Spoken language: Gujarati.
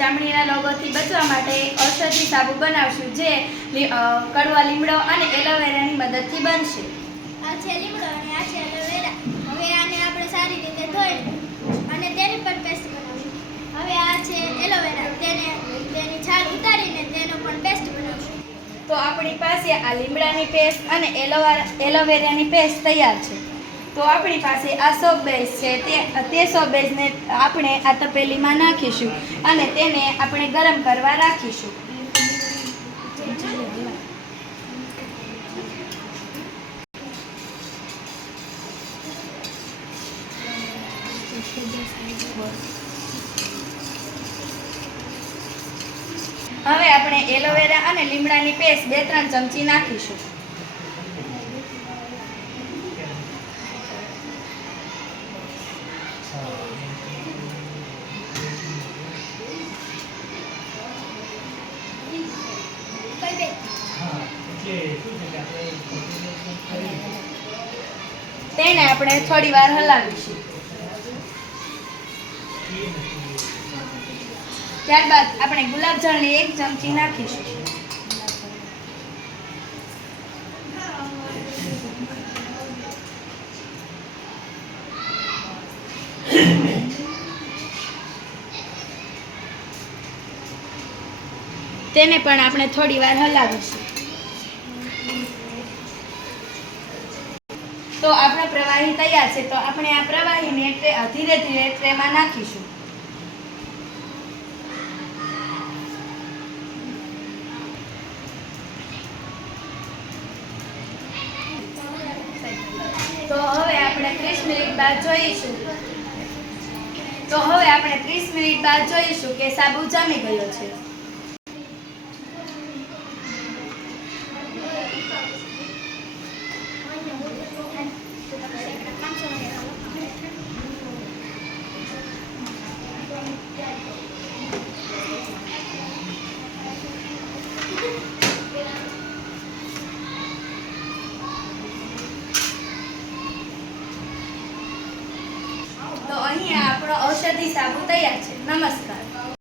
ચામડીના રોગોથી બચવા માટે એક ઔષધી સાબુ બનાવશું જે કડવા લીમડો અને એલોવેરાની મદદથી બનશે. આ છે લીમડો અને આ છે એલોવેરા. હવે આને આપણે સારી રીતે ધોઈ અને તેની પણ પેસ્ટ બનાવશું. હવે આ છે એલોવેરા, તેની છાલ ઉતારીને તેનો પણ પેસ્ટ બનાવશું. તો આપણી પાસે આ લીમડાની પેસ્ટ અને એલોવેરાની પેસ્ટ તૈયાર છે. તો આપણી પાસે આ સોપ બેઝ છે, તે સોપ બેઝને આપણે આ તપેલીમાં નાખીશું અને તેને આપણે ગરમ કરવા રાખીશું. હવે આપણે એલોવેરા અને લીમડાની પેસ્ટ 2-3 ચમચી નાખીશું. તેને આપણે થોડી વાર હલાવીશું. ત્યારબાદ આપણે ગુલાબજળની 1 ચમચી નાખીશું. તેને પણ આપણે થોડી વાર હલાવીશું. તો આપણો પ્રવાહી તૈયાર છે. તો આપણે આ પ્રવાહીને ધીરે ધીરે ટ્રેમાં નાખીશું. તો હવે આપણે 30 મિનિટ બાદ જોઈશું કે સાબુ જામી ગયો છે. તો અહીંયા આપણો ઔષધી સાબુ તૈયાર છે. નમસ્કાર.